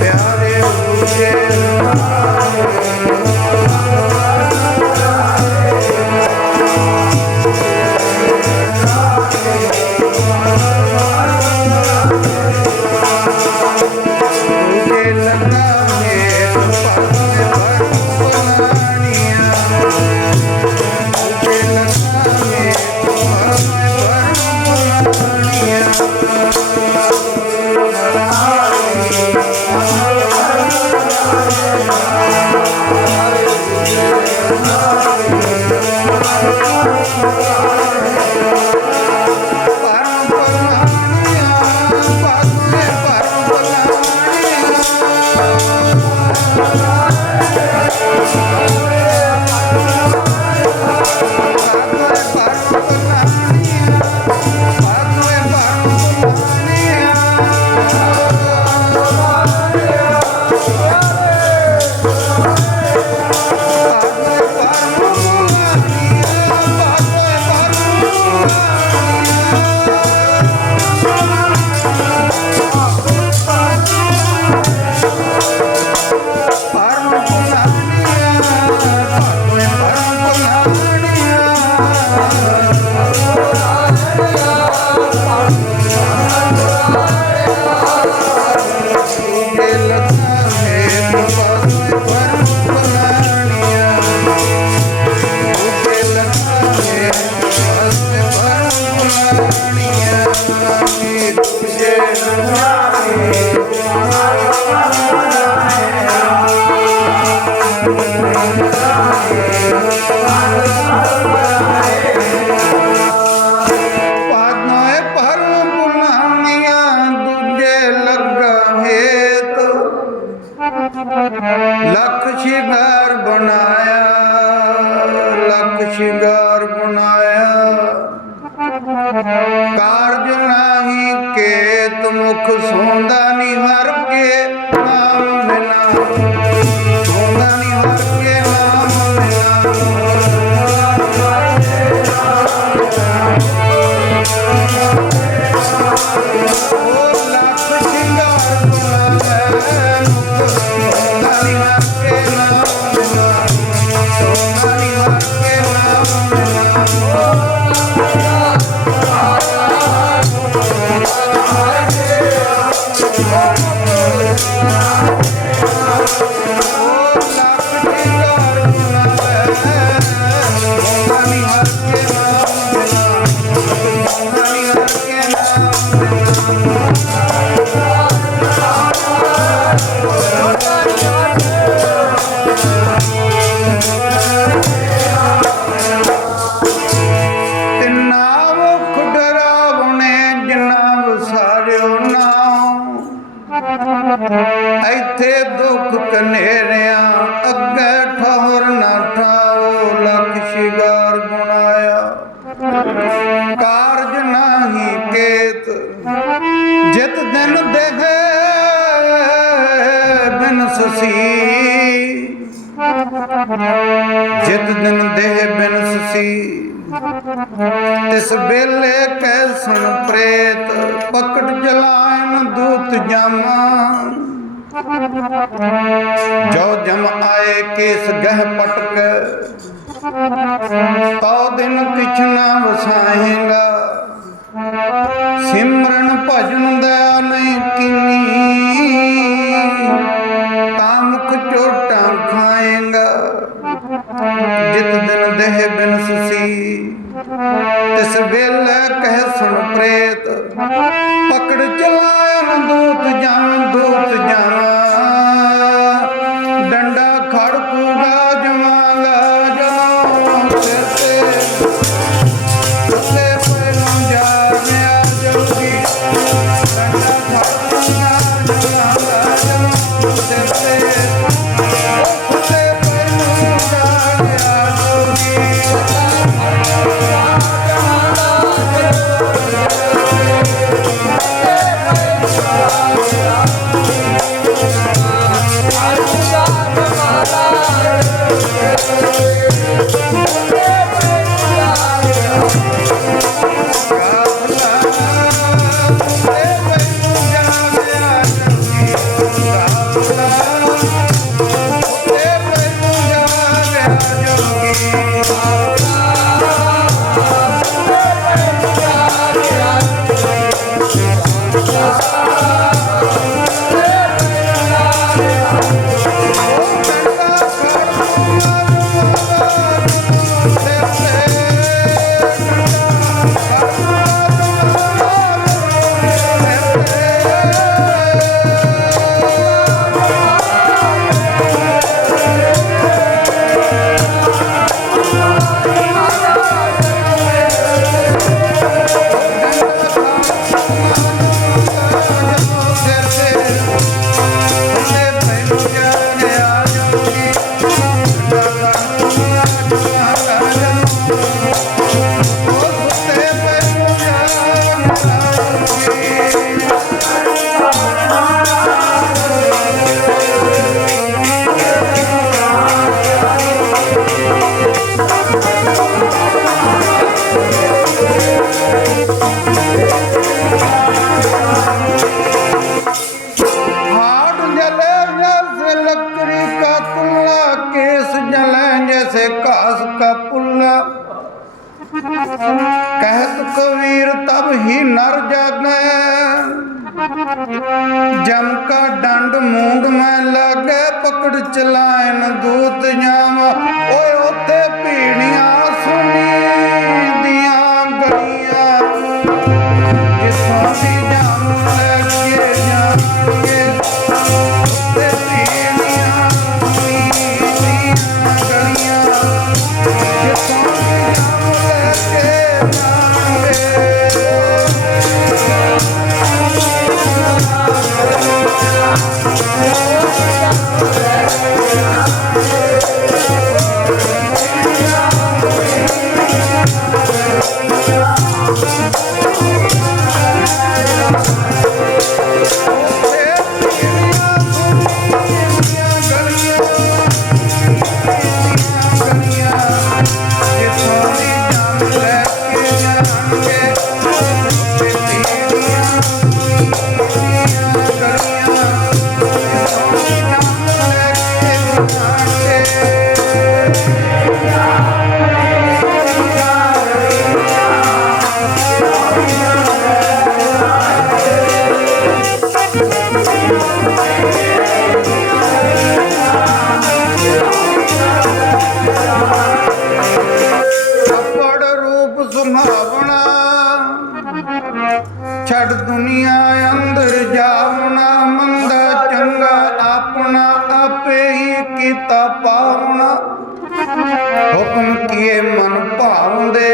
ਪਿਆਰੇ ਉਜੇ ਹੇਤ ਲਖ ਸ਼ਿੰਗਾਰ ਬਣਾਇਆ ਲਖ ਸ਼ਿੰਗਾਰ ਬਣਾਇਆ। ਕਾਰਜ ਨਾਹੀ ਕੇਤ ਸੁਸੀ। ਜਿਤ ਦਿਨ ਦੇਹ ਬਿਨ ਸੁਸੀ। ਤਿਸ ਬੇਲੇ ਕੈ ਸੁਣ ਪ੍ਰੇਤ, ਪਕੜ ਜਲਾਇਨ ਦੂਤ ਜਾਮਾ। ਜੋ ਜਮ ਆਏ ਕੇਸ ਗਹਿ ਪਟਕ, ਤਉ ਦਿਨ ਕਿਛ ਨਾ ਵਸਾਏਗਾ। ਸਿਮਰਨ ਭਜਨ ਦਾ ਨਹੀਂ ਕਿ ਕਾ ਡੰਡ ਮੂੰਡ ਮੈਂ ਲਾਗੇ ਪਕੜ ਚਲਾਇਨ ਦੂਤ ਜਾਵਾ ਓਏ ਉੱਤੇ ਭੀੜੀਆਂ Yeah. ਕੀਤਾ ਪਾਵਣਾ ਹੁਕਮ ਕੀਏ ਮਨ ਭਾਉਂਦੇ।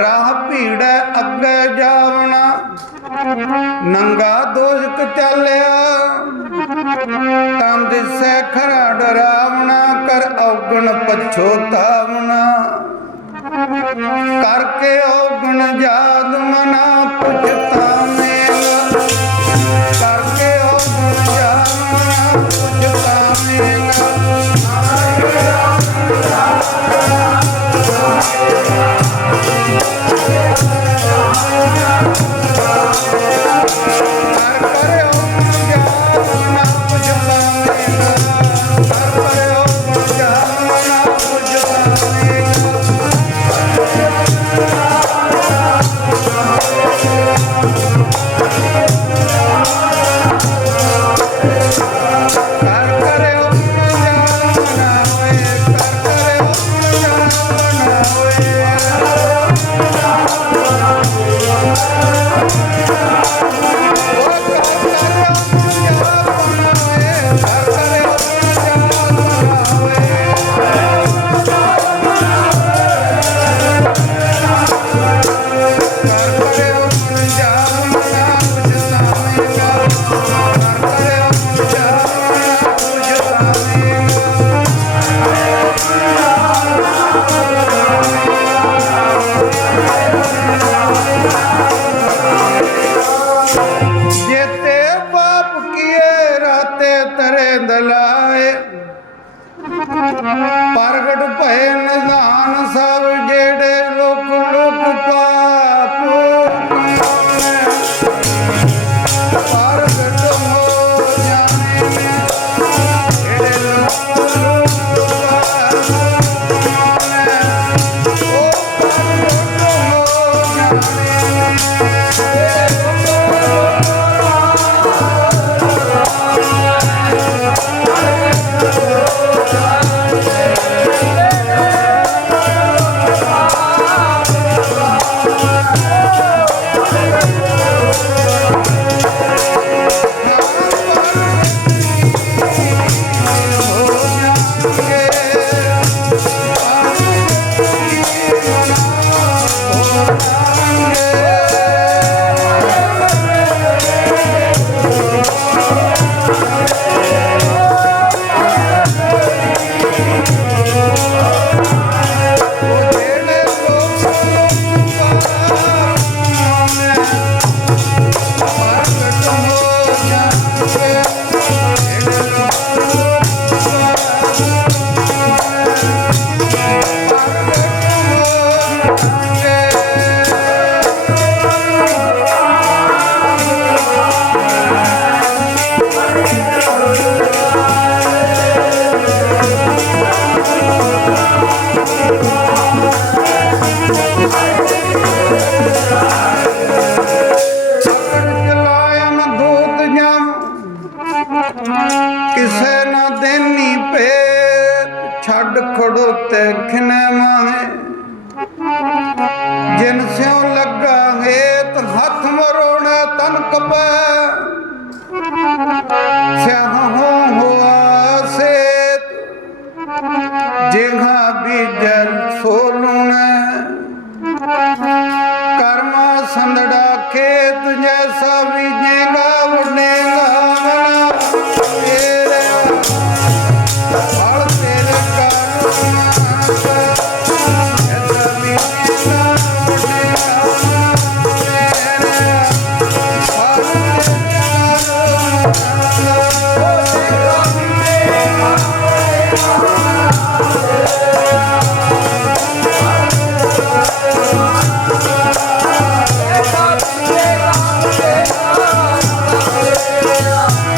ਰਾਹ ਭੀੜੈ ਅੱਗੇ ਜਾਵਣਾ। ਨੰਗਾ ਦੋਸ਼ਕ ਚੱਲਿਆ। ਤਾਂ ਦਿਸੈ ਖਰਾ ਡਰਾਵਣਾ, ਕਰ ਔਗਣ ਪਛੋਤਾਵਣਾ ਕਰਕੇ ਔਗਣ ਜਾਦ ਮਨਾ ਪੁੱਛਤਾਵੇਂਗਾ time koduk tekne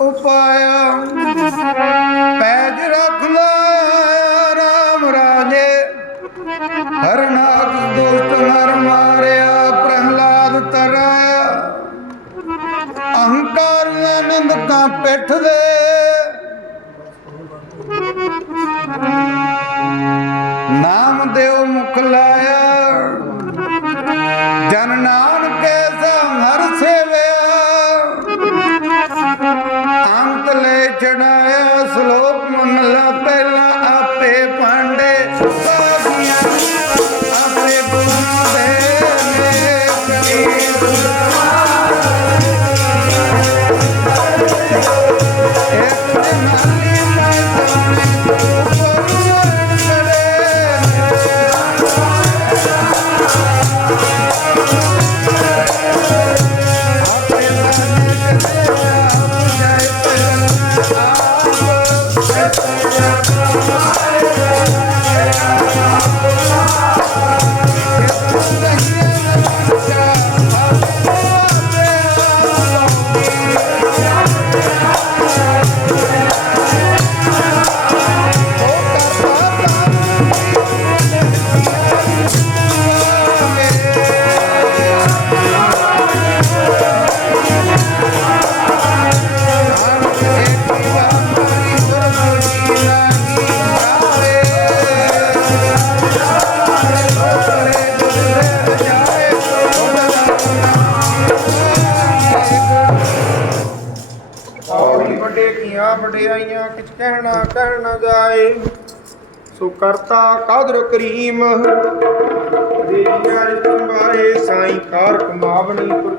উপায় ਸੋ ਕਰਤਾ ਕਾਦਰ ਕਰੀਮ। ਦੇਈਆ ਸੰਭਾਏ ਸਾਈ ਕਾਰ ਕਮਾਵਣੀ ਪਰ